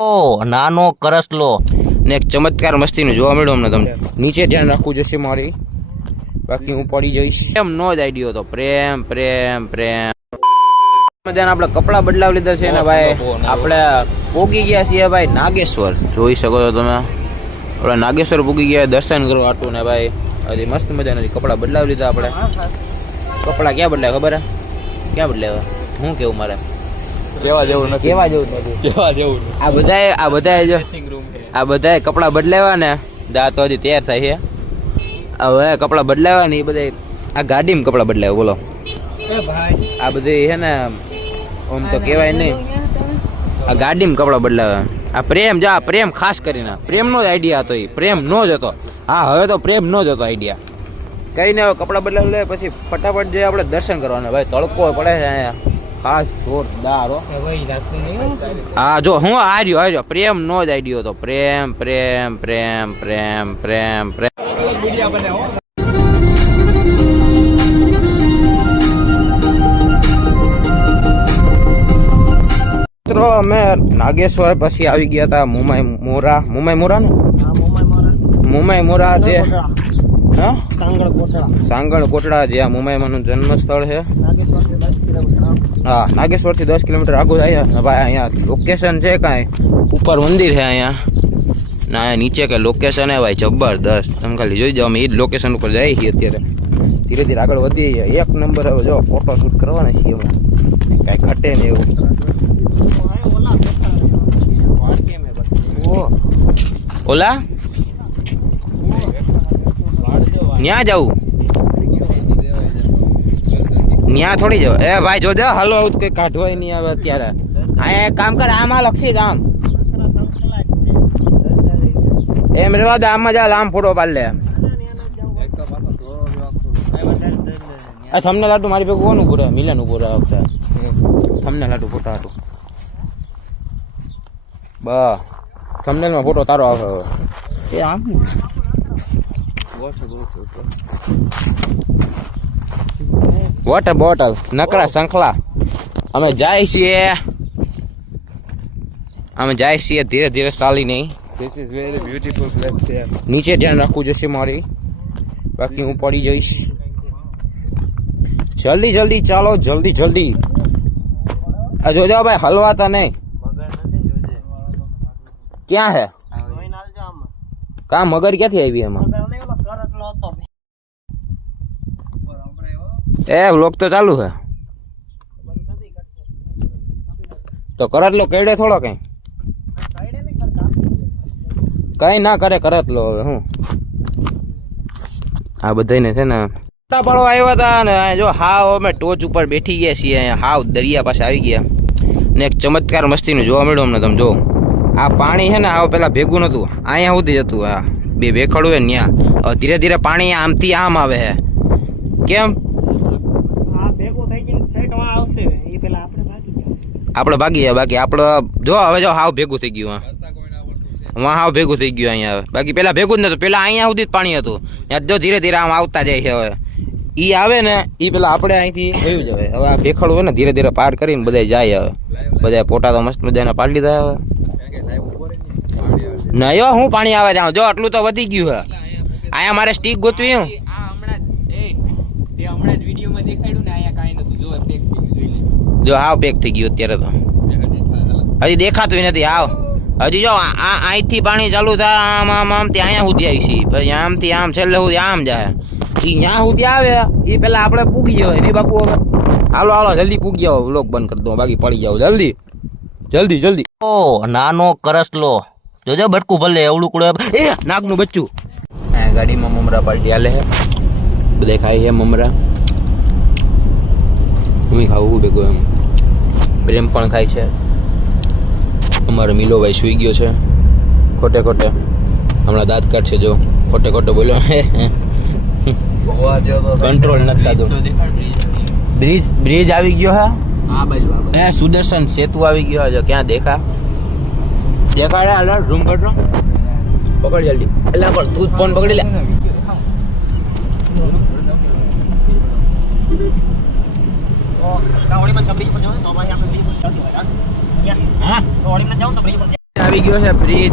ઓ નાનો કરસલો ને એક ચમત્કાર મસ્તીનું જોવા મળ્યું અમને તમને. નીચે ધ્યાન રાખવું જશે મારી, બાકી હું પડી જઈશ. એમ નો જ આઈડિયો તો પ્રેમ પ્રેમ પ્રેમ. મજાના આપણે કપડા બદલાવી લીધા છે ને ભાઈ, આપણે પોગી ગયા છીએ ભાઈ નાગેશ્વર. જોઈ શકો છો તમે, આપણે નાગેશ્વર પોગી ગયા દર્શન કરવા આટલું ને ભાઈ. હજી મસ્ત મજાના કપડા બદલાવી લીધા આપણે. કપડા ક્યાં બદલાય ખબર હે? ક્યાં બદલાય? હું કેવું મારે કેવા જેવું નથી, કેવા જેવું નથી, કેવા જેવું આ બધાએ કપડા બદલાવ્યા ને તો હજી તૈયાર થાય છે. હવે કપડા બદલાવ્યા ને એ બધા આ ગાડીમાં કપડા બદલાવ્યા. બોલો આ બધી છે ને આમ તો કહેવાય નહીં, આ ગાડીમાં કપડા બદલાવ્યા. આ પ્રેમ જા પ્રેમ ખાસ કરીને પ્રેમનો જ આઈડિયા હતો. એ પ્રેમ નો જ હતો. હા હવે તો પ્રેમ નો જ હતો આઈડિયા. કઈ ને હવે કપડા બદલાવી લે પછી ફટાફટ જઈએ આપણે દર્શન કરવાના. ભાઈ તડકો પડે છે અહીંયા ખાસ જોરદાર. હા જો હું હાર્યો પ્રેમ નો જ આઈડિયો હતો. પ્રેમ પ્રેમ પ્રેમ પ્રેમ પ્રેમ પ્રેમ. મિત્રો અમે નાગેશ્વર પછી આવી ગયા હતા મુંબઈ મોરા જે સાંગળ કોટડા જે આ મુંબઈમાંનું જન્મ સ્થળ છે. હા નાગેશ્વર થી 10 કિલોમીટર આગળ આવ્યા ભાઈ. અહીંયા લોકેશન છે કાંઈ ઉપર મંદિર છે અહીંયા ના, અહીંયા નીચે કે લોકેશન હે ભાઈ જબરદસ્ત. તમે ખાલી જોઈ જાઓ. અમે એ જ લોકેશન ઉપર જઈએ છીએ અત્યારે. ધીરે ધીરે આગળ વધીએ. એક નંબર હવે જો ફોટો શૂટ કરવાના છીએ અમે, કાંઈ ઘટે ને એવું. ઓલા ન્યા જવું, ન્યા થોડી જવું. એ ભાઈ જોજો હાલો આવું કઈ કાઢવાય નહીં આવે અત્યારે. અહીંયા એક કામ કર, આમાં લક્ષી આમ એમ રેવા દે. આમાં જા આમ ફોટો પાડ લે. તમને લાડુ મારી ભેગું કોનું પૂરે? મિલન ઉભું રહે વખતે તમને લાડુ ફોટા હતું. બસ થંબનેલમાં ફોટો તારો આવે હવે. એ આમ વોટર બોટલ નકરા શંખલા. અમે જાય છીએ ધીરે ધીરે ચાલી નહીં. This is very beautiful place here. નીચે ધ્યાન રાખવું જશે મારી, બાકી હું પડી જઈશ. જલ્દી જલ્દી ચાલો, જલ્દી જલ્દી. આ જોજો ભાઈ હલવાતા નહીં. ક્યાં હે કા મગર ક્યાંથી આવી એમાં? એ વ્લોગ તો ચાલુ છે તો કરતલો કેડે થોડો કઈ ના કરે કરતલો. હવે હું આ બધાને છે ને પાડવા આવ્યા હતા ને જો હાવ અમે ટોચ ઉપર બેઠી ગયા છીએ. અહીંયા હાવ દરિયા પાસે આવી ગયા ને એક ચમત્કાર મસ્તીનું જોવા મળ્યું અમને. તમે જો આ પાણી છે ને હાવ પેલા ભેગું નતું, અહીંયા સુધી જતું. આ બે ભેખડું હોય ને ત્યાં ધીરે ધીરે પાણી આમથી આમ આવે છે. કેમ આપણે ભાગી જાય. બાકી આપણે જો હવે જો હાવ ભેગું થઈ ગયું. હાવ ભેગું થઈ ગયું અહીંયા. બાકી પેલા ભેગું જ નતું. પેલા અહીંયા સુધી જ પાણી હતું. ત્યાં જો ધીરે ધીરે આમ આવતા જાય છે. હવે ઈ આવે ને ઈ પેલા આપણે અહીંથી થયું જ. હવે આ ભેખડું હોય ને ધીરે ધીરે પાર કરીને બધા જાય. હવે બધા પોટા તો મસ્ત મજાના પાડી લીધા. હવે ના યો હું પાણી આવે ત્યાં જો આટલું તો વધી ગયું હે. અહીંયા મારે સ્ટીક ગોતવી હું જો હાવ પેક થઈ ગયું અત્યારે તો. હજી દેખાતું નથી. હાવ હજી જો અહીંથી પાણી ચાલુ થાય આમ આમ આમથી અહીંયા સુધી આવી છે. પછી આમથી આમ છેલ્લે સુધી આમ જાય. એ ત્યાં સુધી આવે એ પેલા આપણે પૂગી જવાય નહીં બાપુ. હવે હાલો હાલો જલ્દી પૂગી જાઓ. વ્લોગ બંધ કરી દો બાકી પડી જાવ. જલ્દી જલ્દી જલ્દી. ઓ નાનો કરસલો જોજો બટકું ભલે એવડું કુડે. એ નાગનું બચ્ચું. આ ગાડીમાં મમરા પાર્ટી હાલે છે. બધા ખાઈ છે મમરા. હું ખાવું ભેગો એમ. પ્રેમ પણ ખાય છે. અમારો મિલોભાઈ સુઈ ગયો છે ખોટે ખોટે. હમણાં દાંત કાઢશે જો ખોટે ખોટે બોલ્યો. કંટ્રોલ નથી થતું. બ્રિજ આવી ગયો હે. એ સુદર્શન સેતુ આવી ગયો છે. ક્યાં દેખાડે હાલ રૂમ કરજો. પકડ જલ્દી. એટલે પણ તું જ ફોન પકડી લે. આવી ગયો છે બ્રિજ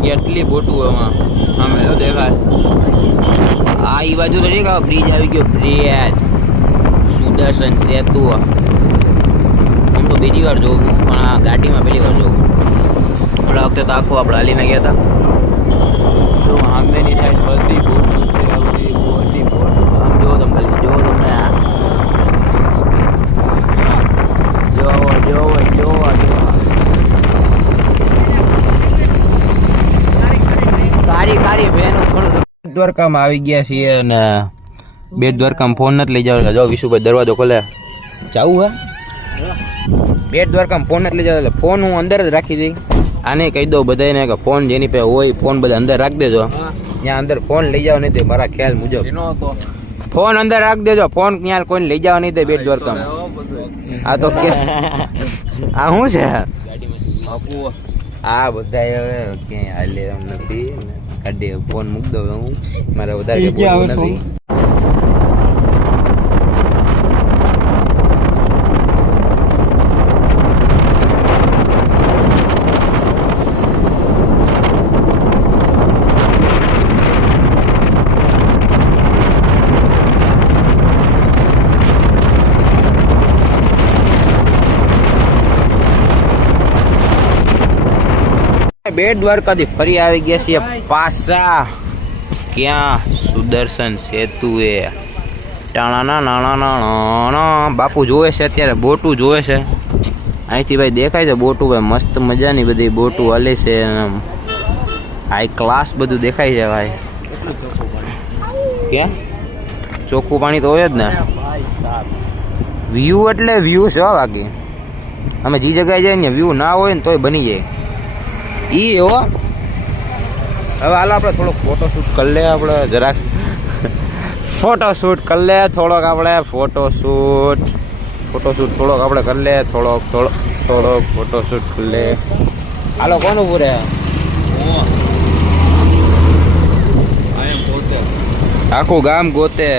કેટલી બોટું એમાં સામે જો દેખાય આ ઈ બાજુ તો દેખાવ બ્રિજ આવી ગયો બ્રિજ સુદર્શન સેતુ હું તો બીજી વાર જોઉં પણ આ ગાડીમાં પહેલી વાર જોઉં ઓલા વખતે તો આખું આપણે હાલીને ગયા હતા જો સામેની સાઈડ બધી બોટું છે બધી બોટ આમ જોવો તમે ખાલી જોવો તમને જોવો કારી બેનો દ્વારકામાં આવી ગયા છીએ અને બેટ દ્વારકામાં ફોન નથી લઈ જાવ જો વિશુભાઈ દરવાજો ખોલે જાવું હે બેટ દ્વારકામાં ફોન નથી લઈ જાવ એટલે ફોન હું અંદર જ રાખી દઈ આને કહી દઉં બધાને કે ફોન જેની પાસે હોય ફોન બધા અંદર રાખી દેજો ત્યાં અંદર ફોન લઈ જાવ નહીં તે મારા ખ્યાલ મુજબ ફોન અંદર રાખી દેજો ફોન ત્યાં કોઈને લઈ જાવ નહીં તે બેટ દ્વારકામાં આ તો કે આ શું છે આ બધા હવે ક્યાંય હાલે એમ નથી કાઢે ફોન મૂકી દઉં હું મારે વધારે બોલવું નથી બેટ દ્વારકાથી ફરી આવી ગયા છીએ પાછા ક્યાં સુદર્શન સેતુ એ ટાણા નાણા બાપુ જોવે છે અત્યારે બોટું જોવે છે અહીંથી ભાઈ દેખાય છે બોટું ભાઈ મસ્ત મજાની બધી બોટું હાલે છે હાઈ ક્લાસ બધું દેખાય છે ભાઈ ક્યાં ચોખ્ખું પાણી તો હોય જ ને વ્યૂ એટલે વ્યૂ છે બાકી અમે જે જગ્યાએ જઈએ ને વ્યૂ ના હોય ને તોય બની જાય ઈ હો હવે હાલ આપણે થોડોક ફોટોશૂટ કરી લે આપણે જરાક ફોટોશૂટ કરી લે થોડોક આપણે ફોટોશૂટ થોડોક આપણે કરી લે થોડોક ફોટોશૂટ કરી લે હાલો કોનું પૂરે આખું ગામ ગોતે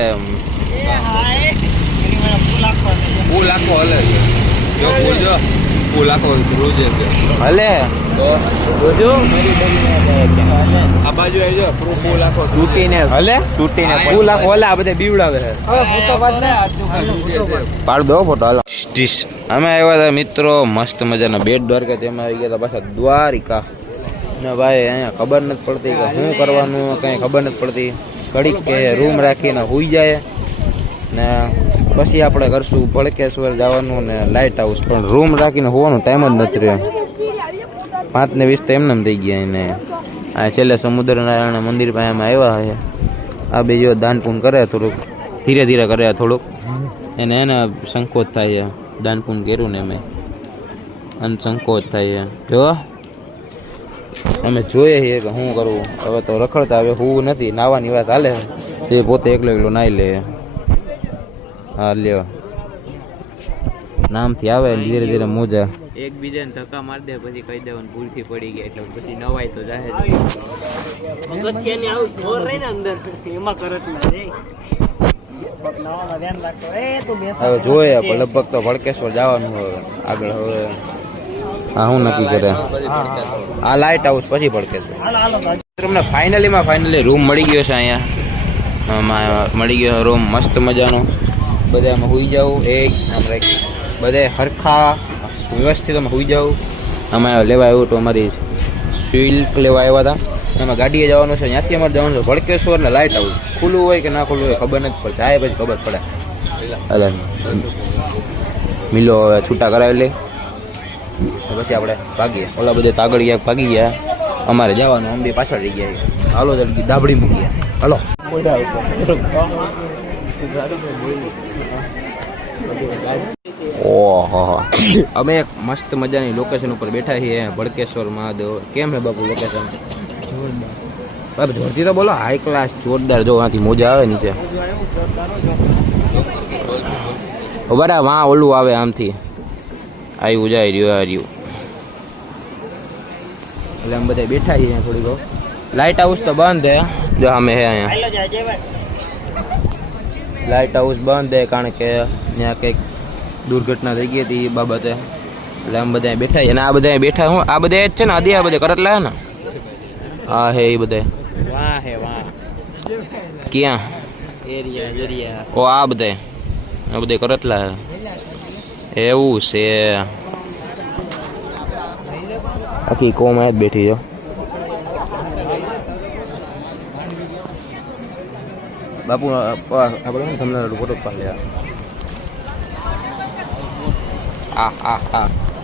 ફૂલ આખો હલે જો ફૂલ આખો રોજે છે હલે આ બાજુ આવી જાવ ફૂલ આખો તૂટીને ફૂલ આખો હલે આ બધા બીવડાવે છે પાડ દો ફોટો હાલો અમે આવ્યા હતા મિત્રો મસ્ત મજાના બેટ દ્વારકા તેમાં આવી ગયા હતા પાછા દ્વારિકા ને ભાઈ અહીંયા ખબર નથી પડતી કે શું કરવાનું કઈ ખબર નથી પડતી ઘડીક કે રૂમ રાખીને હુઈ જાય ને પછી આપણે કરશું ભડકેશ્વર જવાનું ને લાઇટ હાઉસ પણ રૂમ રાખીને હોવાનો ટાઈમ જ નથી રહ્યો 5:20 તો એમને થઈ ગયા એને આ છેલ્લે સમુદ્રનારાયણ મંદિર પાસે અમે આવ્યા છે આ બીજો દાન પૂન કરે થોડુંક ધીરે ધીરે કરે થોડુંક એને સંકોચ થાય છે દાન પૂન કર્યું ને અમે અને સંકોચ થાય છે જો અમે જોઈએ છીએ કે શું કરવું હવે તો રખડતા હવે હું નથી નાવાની વાત હાલે તે પોતે એકલો નાઈ લે હા લ્યો નામથી આવે ધીરે ધીરે મોજા એકબીજાને ધક્કા મારી દે પછી કહી દેવાનું ભૂલથી પડી ગયા એટલે પછી નવાય તો જાહે હવે જોઈએ લગભગ તો ભડકેશ્વર જવાનું હવે આગળ હવે હા હું નક્કી કરે આ લાઇટ હાઉસ પછી ભડકેશ્વર તમને ફાઇનલી રૂમ મળી ગયો છે અહીંયા મળી ગયો રૂમ મસ્ત મજાનો બધા આમાં હોઈ જાવ બધે હરખા વ્યવસ્થિત અમે હોઈ જાવ અમે લેવા આવ્યું તો અમારી સ્વિલ્ક લેવા આવ્યા હતા એમાં ગાડીએ જવાનું છે ત્યાંથી અમારે જવાનું છે ભડકેશ્વર ને લાઇટ હાઉસ ખુલ્લું હોય કે ના ખુલ્લું હોય ખબર નથી પડે જાય પછી ખબર પડે એટલે મિલો હવે છૂટા કરાવી લે પછી આપણે ભાગીએ ઓલા બધે તાગડ ગયા ભાગી ગયા અમારે જવાનું અમે પાછળ રહી ગયા હાલો જલ્દી દાબડી મૂકી હાલો ઓહો અમે એક મસ્ત મજાની લોકેશન ઉપર બેઠા છીએ ભડકેશ્વર મહાદેવ કેમ હે બાપુ લોકેશન બાપ જોરથી તો બોલો હાઈ ક્લાસ જોરદાર જો આથી મોજા આવે નીચે બરાબર વાં ઓલું આવે આમથી આવ્યું જાય રહ્યું એટલે અમે બધા બેઠા છીએ થોડીક લાઇટ હાઉસ તો બંધ હે જો અમે હે અહીંયા લાઇટ હાઉસ બંધ હે કારણ કે ત્યાં કંઈક દુર્ઘટના થઈ ગઈ હતી એ બાબતે એટલે આમ બધા બેઠા છે અને આ બધા બેઠા હું આ બધા જ છે ને આદિ આ બધા કરટલા હે ને હા હે એ બધા વાહ હે વાહ ક્યાં એરિયા જરિયા ઓ આ બધા કરટલા હે એવું છે આખી કોમ જ બેઠી છો બાપુ આપણે તમને ફોટો પાડ્યા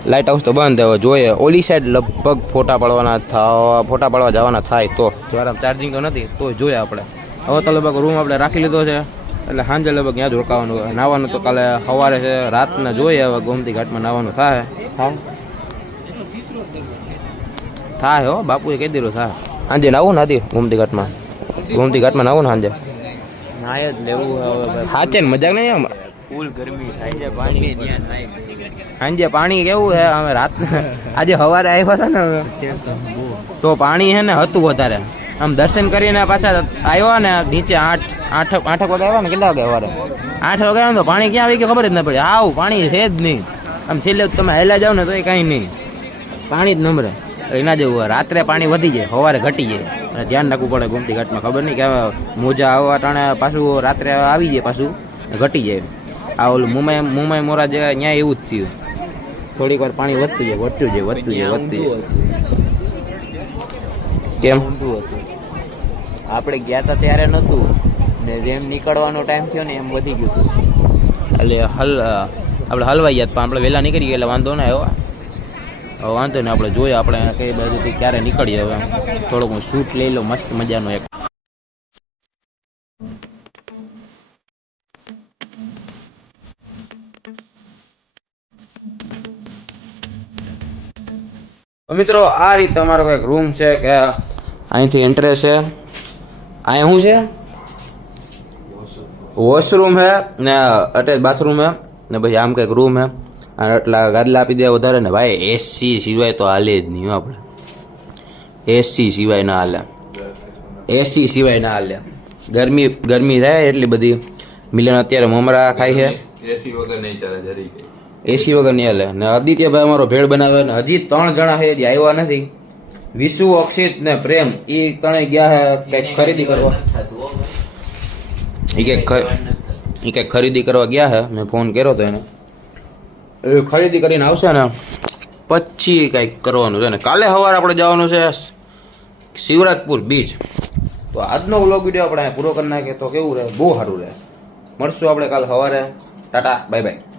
લાઇટ હાઉસ તો બંધ હવે જોઈએ ઓલી સાઈડ લગભગ ફોટા પાડવા જવાના થાય તો જરા ચાર્જિંગ તો નથી તો જોઈએ આપણે હવે તો લગભગ રૂમ આપણે રાખી લીધો છે એટલે સાંજે લગભગ ત્યાં જ રોકાવાનું નાવાનું તો કાલે સવારે છે રાતના જોઈએ હવે ગોમતી ઘાટમાં નાવાનું થાય હો બાપુએ કહી દીધું થાય સાંજે નાવું નથી ગોમતી ઘાટમાં નાવું ને સાંજે નાય જ લેવું હવે સાચે ને મજાક નહીં આમ ફૂલ ગરમી થાય છે પાણી ધ્યાન નાય સાંજે પાણી કેવું છે અમે રાત આજે સવારે આવ્યા હતા ને તો પાણી છે ને હતું વધારે આમ દર્શન કરીને પાછા આવ્યા ને નીચે આઠ વાગે આવ્યા ને કેટલા વાગે સવારે 8 વાગે આવ્યા ને તો પાણી ક્યાં આવી ગયું ખબર જ ન પડી આવું પાણી છે જ નહીં આમ છેલ્લે તમે હેલા જાવ ને તો એ કાંઈ નહીં પાણી જ નમરે એના જેવું રાત્રે પાણી વધી જાય સવારે ઘટી જાય અને ધ્યાન રાખવું પડે ગોમતી ઘાટમાં ખબર નહીં કે મોજા આવવા ટાણે પાછું રાત્રે આવી જાય પાછું ઘટી જાય આ ઓલું મુંબઈ મોરા જે ત્યાં એવું જ થયું થોડીક વાર પાણી વધતું જાય કેમ ઊંધું હતું આપણે ગયા હતા ત્યારે નહોતું ને જેમ નીકળવાનો ટાઈમ થયો ને એમ વધી ગયું હતું એટલે આપણે હલવાઈ ગયા પણ આપણે વહેલા નીકળી ગયા એટલે વાંધો ના આવ્યો હવે વાંધો ને આપણે જોઈએ આપણે કઈ બાજુથી ક્યારે નીકળીએ હવે થોડુંક હું શૂટ લઈ લઉં મસ્ત મજાનું એક મિત્રો આ રીતે અમારો કંઈક રૂમ છે કે અહીંથી એન્ટ્રેસ છે અહીંયા શું છે વોશરૂમ છે ને અટેચ બાથરૂમ છે ને પછી આમ કંઈક રૂમ છે અને એટલા ગાદલા આપી દે વધારે ને ભાઈ એસી સિવાય તો હાલે જ નહીં આપણે એસી સિવાય ના હાલે ગરમી થાય એટલી બધી મિલન અત્યારે મમરા ખાય છે એસી વગર નહીં ચાલે જરી એસી વગર નહીં હાલે ને આદિત્યભાઈ અમારો ભેળ બનાવે ને હજી 3 જણા છે હજી આવ્યા નથી વિશુ અક્ષિત ને પ્રેમ એ ત્રણેય ગયા છે કંઈક ખરીદી કરવા એ કંઈક ખરીદી કરવા ગયા છે મેં ફોન કર્યો હતો એને એ ખરીદી કરીને આવશે ને પછી કંઈક કરવાનું છે ને કાલે સવારે આપણે જવાનું છે શિવરાજપુર બીચ તો આજનો વ્લોગ વિડીયો આપણે પૂરો કરી નાખીએ તો કેવું રહે બહુ સારું રહે મળશું આપણે કાલે સવારે ટાટા બાય બાય